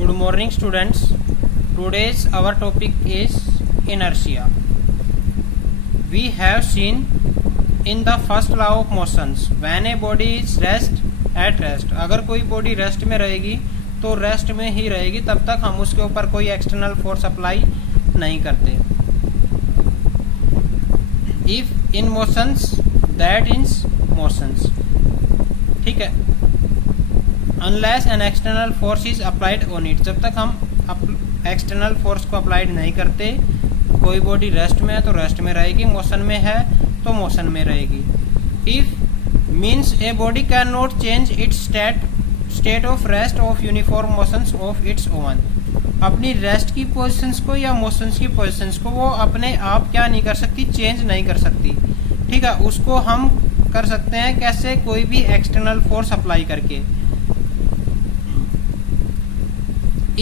Good morning, students. Today's our topic is inertia. We have seen in the first law of motions when a body is at rest. अगर कोई body rest में रहेगी तो rest में ही रहेगी, तब तक हम उसके ऊपर कोई एक्सटर्नल फोर्स अप्लाई नहीं करते. If in motions, that is motions. ठीक है. Unless an external force is applied on it, जब तक हम एक्सटर्नल फोर्स को अप्लाइड नहीं करते, कोई बॉडी रेस्ट में है तो रेस्ट में रहेगी, मोशन में है तो मोशन में रहेगी. If means a body can not change its state of rest of uniform motions of its own. अपनी रेस्ट की पोजीशंस को या मोशंस की पोजीशंस को वो अपने आप क्या नहीं कर सकती, चेंज नहीं कर सकती. ठीक है, उसको हम कर सकते हैं कैसे, कोई भी एक्सटर्नल फोर्स अप्लाई करके.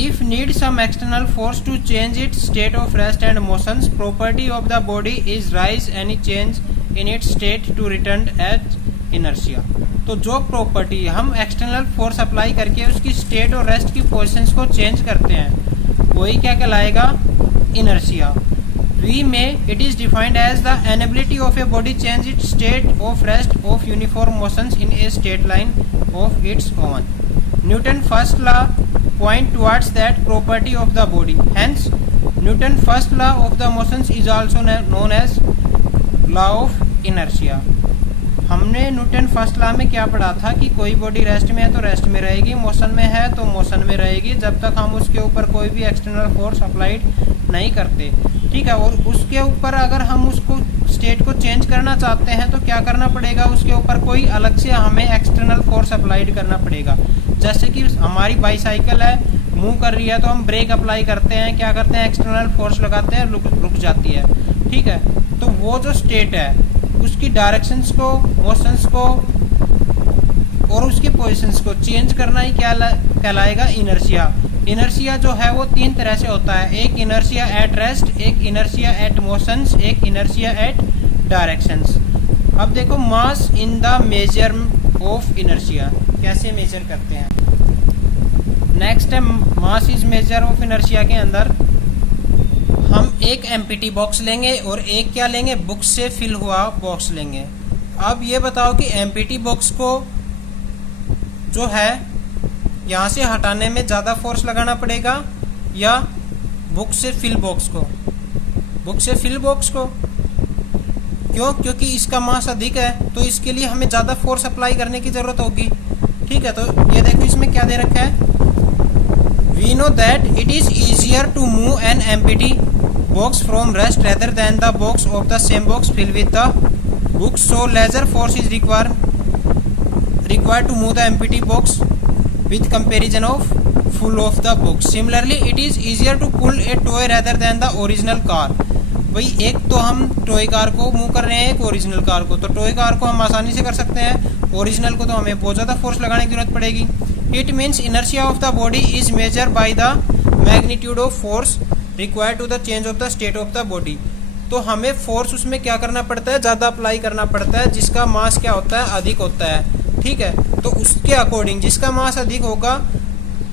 If need some external force to change its state of rest and motions, property of the body is rise any change in its state to return as inertia. तो जो property हम external force apply करके उसकी state और rest की positions को change करते हैं, वही क्या कहलाएगा, इनर्शिया. वी में it is defined as the inability of a body change its state of rest of uniform motions in a straight line of its own. Newton first law point towards that property of the body. Hence, Newton first law of the motions is also known as law of inertia. हमने Newton first law में क्या पढ़ा था कि कोई body rest में है तो रेस्ट में रहेगी, मोशन में है तो मोशन में रहेगी, जब तक हम उसके ऊपर कोई भी एक्सटर्नल फोर्स अप्लाइड नहीं करते. ठीक है, और उसके ऊपर अगर हम उसको स्टेट को चेंज करना चाहते हैं तो क्या करना पड़ेगा, उसके ऊपर कोई अलग से हमें एक्सटर्नल फोर्स अप्लाइड करना पड़ेगा. जैसे कि हमारी बाईसाइकिल है, मूव कर रही है तो हम ब्रेक अप्लाई करते हैं, क्या करते हैं, एक्सटर्नल फोर्स लगाते हैं, रुक जाती है. ठीक है, तो वो जो स्टेट है उसकी डायरेक्शंस को, मोशंस को और उसकी पोजीशंस को चेंज करना ही क्या कहलाएगा, इनर्शिया. इनर्शिया जो है वो तीन तरह से होता है, एक इनर्शिया एट रेस्ट, एक इनर्शिया एट मोशंस, एक इनर्शिया एट डायरेक्शंस. अब देखो mass in the measure of inertia कैसे मेजर करते हैं. नेक्स्ट है mass is measure of inertia के अंदर हम एक एम्प्टी बॉक्स लेंगे और एक क्या लेंगे, बुक से फिल हुआ बॉक्स लेंगे. अब ये बताओ कि एम्प्टी बॉक्स को जो है यहाँ से हटाने में ज़्यादा फोर्स लगाना पड़ेगा या बुक से फिल बॉक्स को, बुक से फिल बॉक्स को. क्यों, क्योंकि इसका मास अधिक है तो इसके लिए हमें ज़्यादा फोर्स अप्लाई करने की ज़रूरत होगी. ठीक है, तो ये देखो इसमें क्या दे रखा है, we know that it is easier to move an empty box from rest rather than the box of the same box filled with the books, so lesser force is required to move the empty box with comparison of full of the books. Similarly, it is easier to pull a toy rather than the original car. भाई एक तो हम toy car को move कर रहे हैं, एक original car को. तो टॉय कार को हम आसानी से कर सकते हैं, ओरिजिनल को तो हमें बहुत ज़्यादा फोर्स लगाने की जरूरत पड़ेगी. It means inertia of the body is measure by the magnitude of force required to the change of the state of the body. तो हमें फोर्स उसमें क्या करना पड़ता है, ज़्यादा अप्लाई करना पड़ता है, जिसका मास क्या होता है, अधिक होता है. ठीक है, तो उसके अकॉर्डिंग जिसका मास अधिक होगा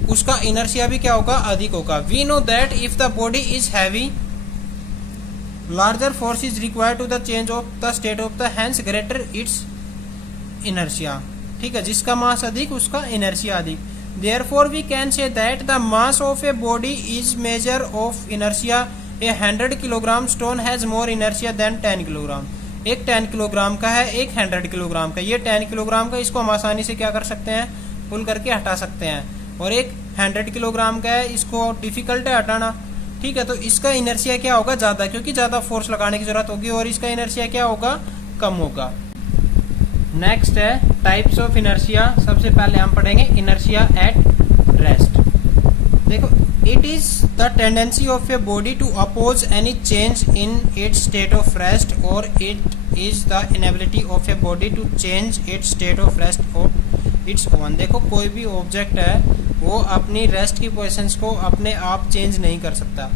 उसका इनर्शिया भी क्या होगा, अधिक होगा. We know that if the body is heavy larger force is required to the change of the state of the hence greater its inertia. ठीक है, जिसका मास अधिक उसका इनर्शिया अधिक. Therefore, we can say that the mass of a body is measure of inertia. A 100 kilogram stone has more inertia than 10 kilogram. एक 10 kilogram का है, एक 100 किलोग्राम का. ये 10 किलोग्राम का, इसको हम आसानी से क्या कर सकते हैं, पुल करके हटा सकते हैं. और एक 100 किलोग्राम का है, इसको डिफिकल्ट है हटाना. ठीक है, तो इसका इनर्शिया क्या होगा, ज़्यादा, क्योंकि ज़्यादा फोर्स लगाने की जरूरत होगी, और इसका इनर्शिया क्या होगा, कम होगा. नेक्स्ट है टाइप्स ऑफ इनर्शिया. सबसे पहले हम पढ़ेंगे इनर्शिया एट रेस्ट. देखो, it is the tendency of a body to oppose any change in its state of rest, और it is the inability of a body to change its state of rest of its own. देखो, कोई भी object है वो अपनी rest की positions को अपने आप चेंज नहीं कर सकता.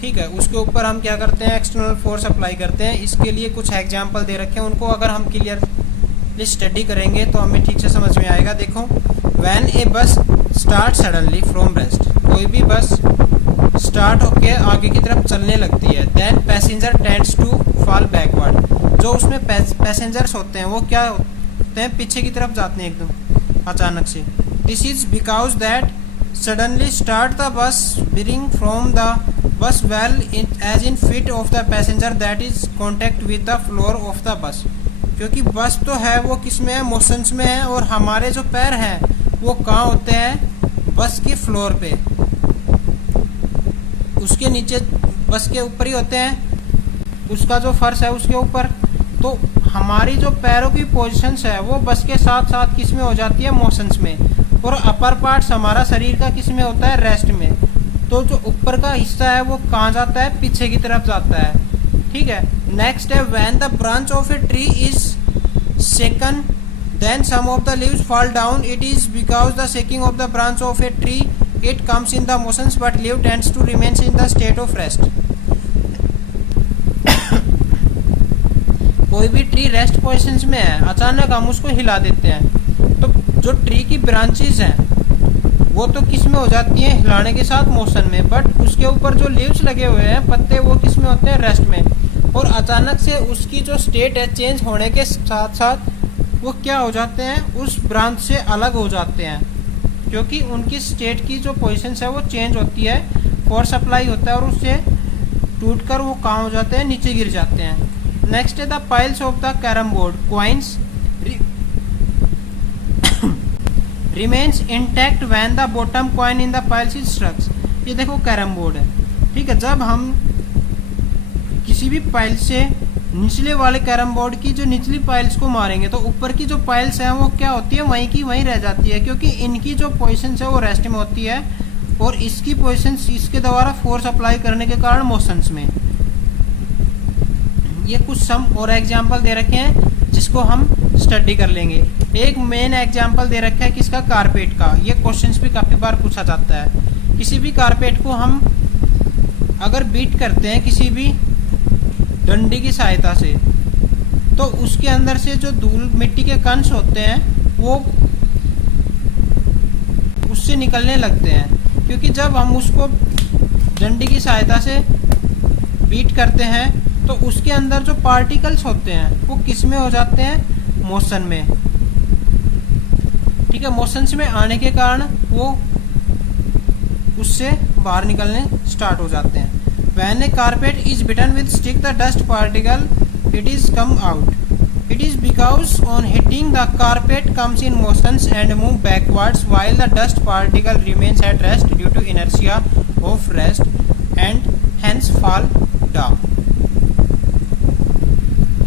ठीक है, उसके ऊपर हम क्या करते हैं, एक्सटर्नल फोर्स अप्लाई करते हैं. इसके लिए कुछ एग्जाम्पल दे रखे हैं, उनको अगर हम क्लियर स्टडी करेंगे तो हमें ठीक से समझ में आएगा. देखो, व्हेन ए बस स्टार्ट सडनली फ्रॉम रेस्ट, कोई बस स्टार्ट होके आगे की तरफ चलने लगती है, then passenger tends to fall backward. जो उसमें पैसेंजर्स होते हैं वो क्या होते हैं, पीछे की तरफ जाते हैं एकदम अचानक से। This is because that suddenly start the bus bearing from the bus well as in feet of the passenger that is contact with the floor of the bus. क्योंकि बस तो है वो किस में है, मोशंस में है, और हमारे जो पैर हैं वो कहाँ होते हैं, बस के फ्लोर पे, उसके नीचे बस के ऊपर ही होते हैं, उसका जो फर्श है उसके ऊपर। तो हमारी जो पैरों की पोजीशंस है वो बस के साथ साथ किस में हो जाती है, मोशंस में, और अपर पार्ट्स हमारा शरीर का किस में होता है, रेस्ट में। तो जो ऊपर का हिस्सा है वो कहाँ जाता है, पीछे की तरफ जाता है। ठीक है, नेक्स्ट है when the branch of a tree is shaken then some of the leaves fall down, it is because the shaking of the branch of a tree it comes in the motions but leave tends to remains in the state of rest. कोई भी tree rest positions में है, अचानक हम उसको हिला देते हैं, तो जो ट्री की ब्रांचेस हैं वो तो किस में हो जाती हैं, हिलाने के साथ मोशन में, बट उसके ऊपर जो लीव्स लगे हुए हैं, पत्ते, वो किस में होते हैं, रेस्ट में। और अचानक से उसकी जो स्टेट है चेंज होने के साथ साथ वो क्या हो जाते हैं, उस ब्रांच से अलग हो जाते हैं, क्योंकि उनकी स्टेट की जो पोजीशंस है वो चेंज होती है, फोर्स अप्लाई होता है और उससे टूटकर वो कहाँ हो जाते हैं, नीचे गिर जाते हैं। नेक्स्ट है the piles of the carrom board coins remains intact when the bottom coin in the piles is struck। ये देखो कैरम बोर्ड है, ठीक है। जब हम किसी भी पाइल से निचले वाले कैरम बोर्ड की जो निचली पाइल्स को मारेंगे तो ऊपर की जो पाइल्स हैं वो क्या होती है, वहीं की वहीं रह जाती है, क्योंकि इनकी जो पोजीशन है वो रेस्ट में होती है और इसकी पोजीशन इसके द्वारा फोर्स अप्लाई करने के कारण मोशंस में। ये कुछ सम और एग्जाम्पल दे रखे हैं जिसको हम स्टडी कर लेंगे। एक मेन एग्जाम्पल दे रखा है किसका, कारपेट का। ये क्वेश्चंस भी काफी बार पूछा जाता है। किसी भी कारपेट को हम अगर बीट करते हैं किसी भी डंडी की सहायता से, तो उसके अंदर से जो धूल मिट्टी के कणस होते हैं वो उससे निकलने लगते हैं, क्योंकि जब हम उसको डंडी की सहायता से बीट करते हैं तो उसके अंदर जो पार्टिकल्स होते हैं वो किस में हो जाते हैं, मोशन में। ठीक है, मोशंस में आने के कारण वो उससे बाहर निकलने स्टार्ट हो जाते हैं। When a carpet is beaten with stick, the dust particle it is come out. It is because on hitting the carpet comes in motions and move backwards, while the dust particle remains at rest due to inertia of rest and hence fall down.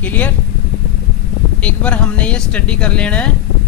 Clear? एक बार हमने ये study कर लेना है